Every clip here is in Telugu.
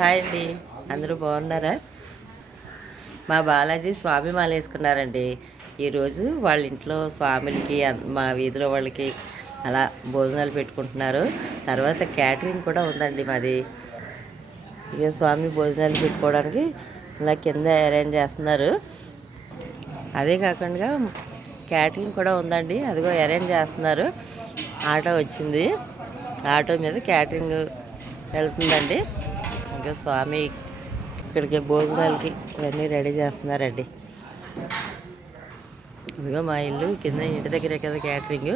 హాయ్ అండి. అందరూ బాగున్నారా? మా బాలాజీ స్వామి మాల వేసుకున్నారండి. ఈరోజు వాళ్ళ ఇంట్లో స్వామిలకి మా వీధిలో వాళ్ళకి అలా భోజనాలు పెట్టుకుంటున్నారు. తర్వాత క్యాటరింగ్ కూడా ఉందండి మాది. ఇక స్వామి భోజనాలు పెట్టుకోవడానికి ఇలా కింద అరేంజ్ చేస్తున్నారు. అదే కాకుండా క్యాటరింగ్ కూడా ఉందండి. అదిగో అరేంజ్ చేస్తున్నారు. ఆటో వచ్చింది. ఆటో మీద క్యాటరింగ్ వెళ్తుందండి. ఇంకా స్వామి ఇక్కడికి భోజనాలకి ఇవన్నీ రెడీ చేస్తున్నారండి. ఇదిగో మా ఇల్లు కింద ఇంటి దగ్గరే కదా క్యాటరింగ్.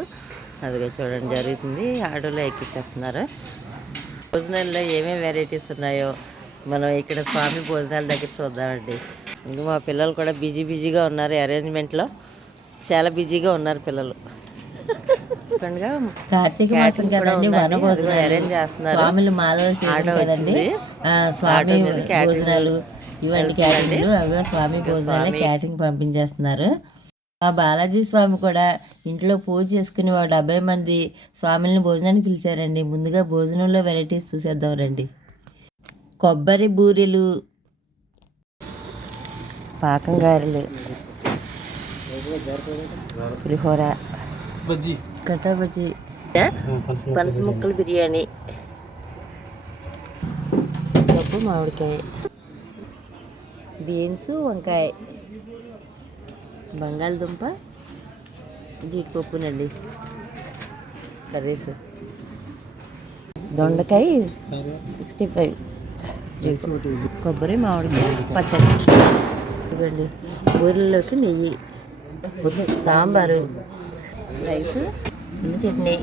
అదిగో చూడండి జరుగుతుంది. ఆటోలో ఎక్కించేస్తున్నారు భోజనాల్లో ఏమేమి వెరైటీస్ ఉన్నాయో మనం ఇక్కడ స్వామి భోజనాల దగ్గర చూద్దామండి. ఇంకా మా పిల్లలు కూడా బిజీ బిజీగా ఉన్నారు అరేంజ్మెంట్లో చాలా బిజీగా ఉన్నారు పిల్లలు. కాకుండా కార్తీక మాసం కదండి ఉందండి. వన అదిగో అరేంజ్ చేస్తున్నారు. స్వాములు మాలలు కదండి. ఆ, స్వామి భోజనాలు ఇవన్నీ. క్యాటరింగ్ అవి స్వామి భోజనాలు క్యాటరింగ్ పంపించేస్తున్నారు మా బాలాజీ స్వామి కూడా ఇంట్లో పూజ చేసుకుని ఒక డెబ్బై మంది స్వాములని భోజనానికి పిలిచారండి ముందుగా భోజనంలో వెరైటీస్ చూసేద్దాం రండి కొబ్బరి బూరెలు పాకం గారెలు పులిహోర బజ్జీ బజ్జీ. పనస ముక్కల బిర్యానీ. పప్పు మామిడికాయ. బీన్స్ వంకాయ. బంగాళదుంప జీడిపప్పునండి. కర్రీస్. దొండకాయ సిక్స్టీ ఫైవ్. కొబ్బరి మామిడికాయ పచ్చడి. ఇవ్వండి బూరెల్లోకి నెయ్యి సాంబారు రైస్. చట్నీ.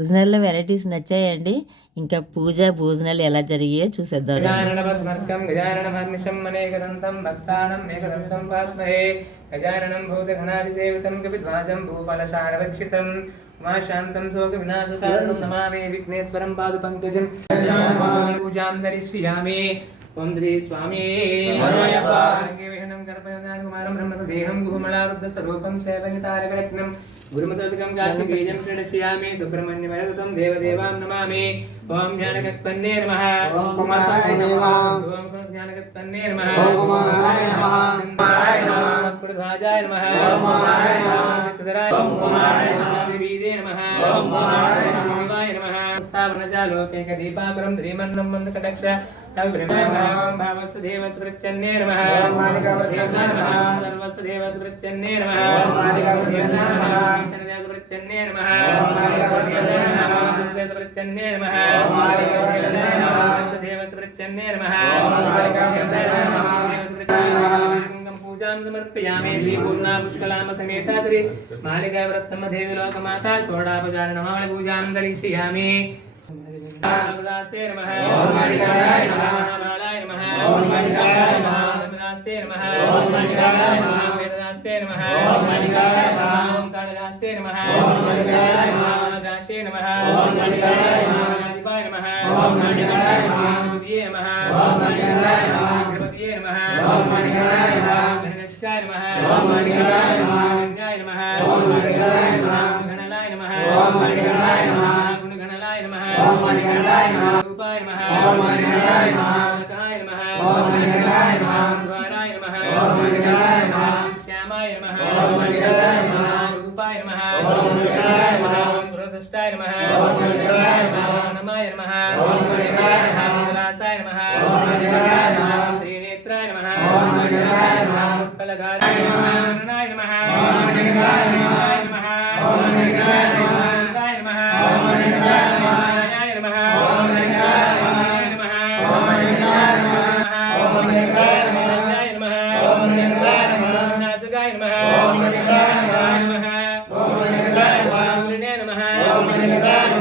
భోజనాల్లో వెరైటీస్ నచ్చాయండి. ఇంకా పూజ భోజనాలు ఎలా జరిగాయో చూసేద్దాం. గజాననం కపిధ్వాజం శోక వినాశకారణం నమామి విఘ్నేశ్వరం పాదు పంకజం. పూజాం ఓం శ్రీ స్వామి. విహనం గర్భయోగాన్ కుమారం బ్రహ్మదేహం గుహమళారుద్ధ స్వరూపం సేవనితారకరత్నం గురుమతకం కార్తికేయం ప్రణశ్యామి సుబ్రహ్మణ్యమరగతం దేవదేవాం నమామి ఓం జ్ఞానగత్పన్నే నమః ఓం కుమారాయ నమః ఓం జ్ఞానగత్పన్నే నమః ఓం కుమారాయ నమః కుమారాయ నమః మత్పురధ్వజాయ నమః ఓం కుమారాయ నమః కుమారాయ నమః దివీదే నమః ఓం కుమారాయ నమః శివాయ నమః ధ్రీమన్నం మందకటక్ష భావస్దేవస్పృచ్చన్నే నమః. మాలికావదేవతాయ నమః. పూజాం సమర్పయామి శ్రీ పూర్ణా పుష్కలామ సమేత శ్రీ మాలికా వృత్తమ దేవి లోకమాతా పూజాం దర్శయామి. నమస్తే నమః. ఓం మాలికాయ నమః. నారాయణాయ నమః. ఓం మాలికాయ నమః. నమస్తే నమః. ఓం మాలికాయ నమః. వేదనాస్తే నమః. ఓం మాలికాయ నమః. ఓం కాళదాస్తే నమః. ఓం మాలికాయ నమః. దాశే నమః. ఓం మాలికాయ నమః. శివాయ నమః. ఓం మాలికాయ నమః. దియే నమః. ఓం మాలికాయ నమః. గణపతియే నమః. ఓం మాలికాయ నమః. గణేశాయ నమః. ఓం మాలికాయ నమః ఉత్పలగాయ నమః గణనాయ నమః ఓం మాలికాయ నమః ఓం మాలికాయ నమః గాయ నమః ఓం మాలికాయ నమః న్యాయ నమః ఓం నమః ఓం నమః ఓం నమః న్యాయ నమః ఓం నమః నమః ఓం నమః ఓం నమః నమః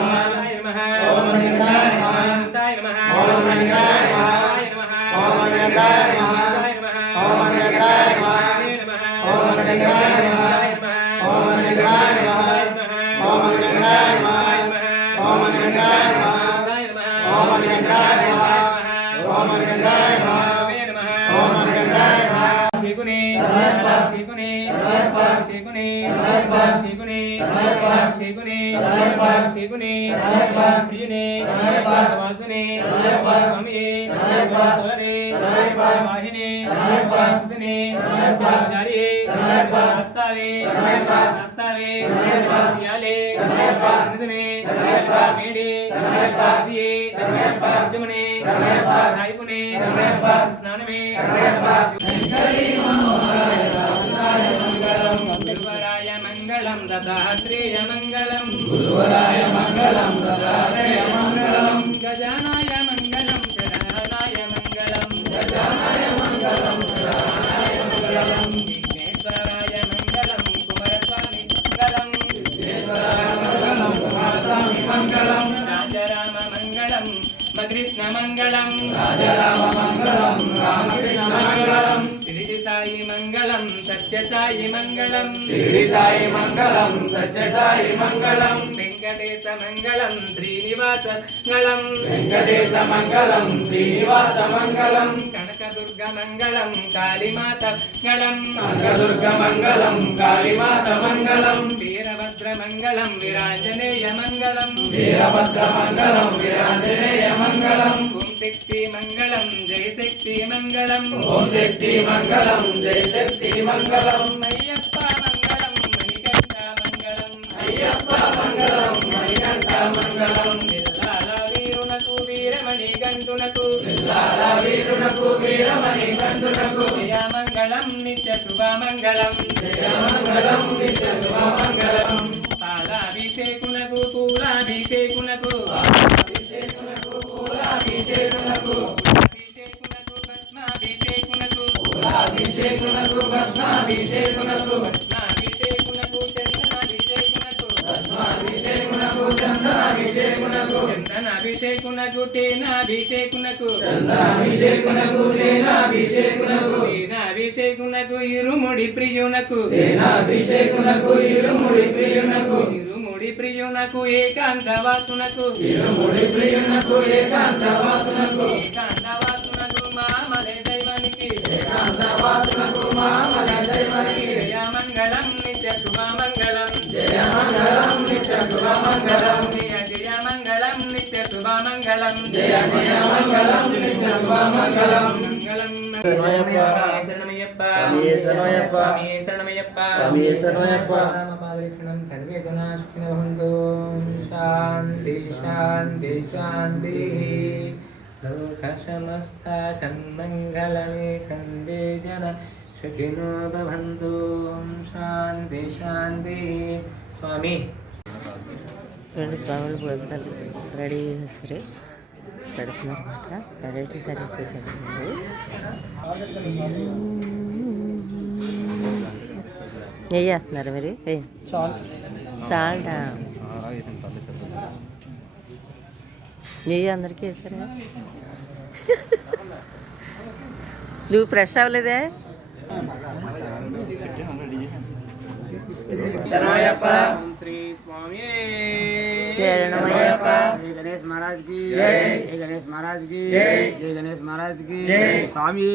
ప్రియుని వాసుని స్వామి తొలరి వాహిని సుతుని జారి హస్తావి హస్తావి యాలి నిదుని మేడి ఇది జముని నాయకుని స్నానమే గురువరాయ మంగళం దత్తాత్రేయ మంగళం గురువరాయ మంగళం దత్తాత్రేయ మంగళం గజానాయ రాజరామ మంగళం రామకృష్ణ మంగళం శిరిడి సాయి మంగళం సత్య సాయి మంగళం శిరిడి సాయి మంగళం సత్య సాయి మంగళం కాళీమాత మంగళం కనకదుర్గ మంగళం కాళీమాత మంగళం వీరభద్ర మంగళం వీరాంజనేయ మంగళం వీరభద్ర మంగళం వీరాంజనేయ మంగళం ఓం శక్తి మంగళం జయ శక్తి మంగళం ఓం శక్తి మంగళం జయ శక్తి మంగళం వీరునకు వీరమణి గంటునకు జయ మంగళం నిత్య శుభ మంగళం జయ మంగళం నిత్య శుభ మంగళం పాలాభిషేకునకు. పూలాభిషేకునకు అభిషేకునకు పూలాభిషేకునకు అభిషేకునకు భస్మాభిషేకునకు. పూలాభిషేకునకు భస్మాభిషేకునకు. తేనాభిషేకునకు తేనాభిషేకునకు. తేనాభిషేకునకు ఇరుముడి ప్రియునకు. తేనాభిషేకునకు ఇరుముడి ప్రియునకు. ఇరుముడి ప్రియునకు ఏకాంత వాసునకు ఇరుముడి ప్రియునకు ఏకాంత వాసునకు ఏకాంత వాసునకు మామలే దైవానికి. ఏకాంత వాసునకు మామలే దైవానికి. మంగళం నిత్య శుభ సర్వే శాంతి శాంతి శాంతి. లోకసమస్త సన్మంగళమే సందే జన సుఖినో భవంతు. శాంతి శాంతి. స్వామి. చూడండి స్వాములు భోజనాలు రెడీ చేసేసరి పెడుతున్నారు అనమాట వెరైటీస్ అన్ని చూసాను ఏ చేస్తున్నారు మరి? సాల్టా నెయ్యి అందరికీ వేసారా? నువ్వు ఫ్రెష్ అవ్వలేదే? శ్రీ స్వామి జై గణేష్ మహారాజ్కి జై. జై గణేష్ మహారాజ్కి జై. జై గణేష్ మహారాజ్కి జై. స్వామి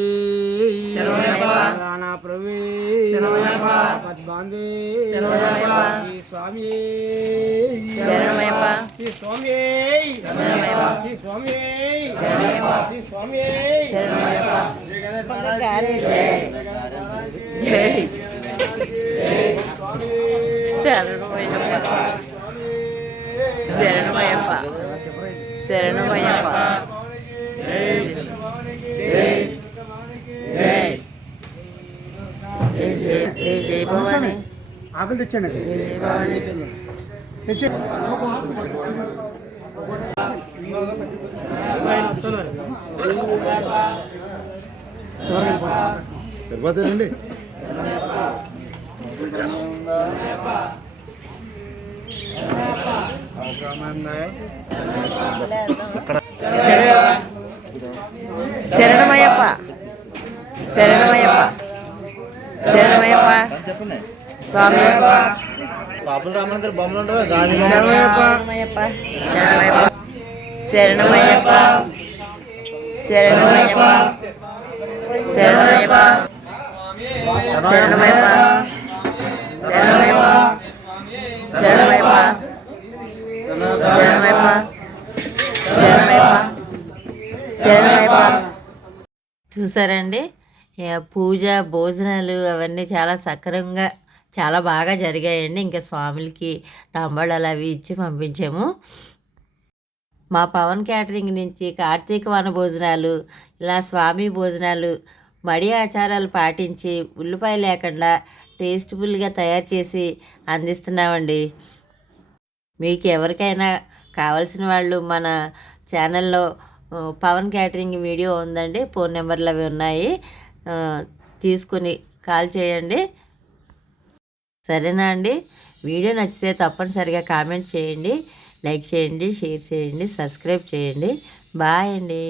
శరణమయ్యప్ప. నానా ప్రభు శరణమయ్యప్ప. పద్మాంది శరణమయ్యప్ప. శ్రీ స్వామి శరణమయ్యప్ప. శ్రీ స్వామి శరణమయ్యప్ప. శ్రీ స్వామి శరణమయ్యప్ప. శరణమయ్యప్ప. శరణమయ్యప్ప శరణమయ్యప్ప జై జై జై జై జై భవాని ఆకలి తెచ్చాను జై జై శరణమయ్యప్ప శరణమయ్యప్ప శరణమయ్యప్ప స్వామి పాపల రామందరు బొమ్మలు ఉండవు గాలి శరణమయ్యప్ప శరణమయ్యప్ప శరణమయ్యప్ప శరణమయ్యప్ప శరణమయ్యప్ప శరణమయ్యప్ప చూసారండి? పూజ భోజనాలు అవన్నీ చాలా సక్రమంగా చాలా బాగా జరిగాయండి. ఇంకా స్వాములకి తాంబళాలు అవి ఇచ్చి పంపించాము. మా పవన్ క్యాటరింగ్ నుంచి కార్తీక వన భోజనాలు ఇలా స్వామి భోజనాలు మడి ఆచారాలు పాటించి ఉల్లిపాయ లేకుండా టేస్ట్ఫుల్గా తయారు చేసి అందిస్తున్నామండి. మీకు ఎవరికైనా కావాల్సిన వాళ్ళు మన ఛానల్లో పవన్ క్యాటరింగ్ వీడియో ఉందండి ఫోన్ నెంబర్లు అవి ఉన్నాయి. తీసుకుని కాల్ చేయండి. సరేనా అండి? వీడియో నచ్చితే తప్పనిసరిగా కామెంట్ చేయండి లైక్ చేయండి షేర్ చేయండి సబ్స్క్రైబ్ చేయండి. బాయ్ అండి.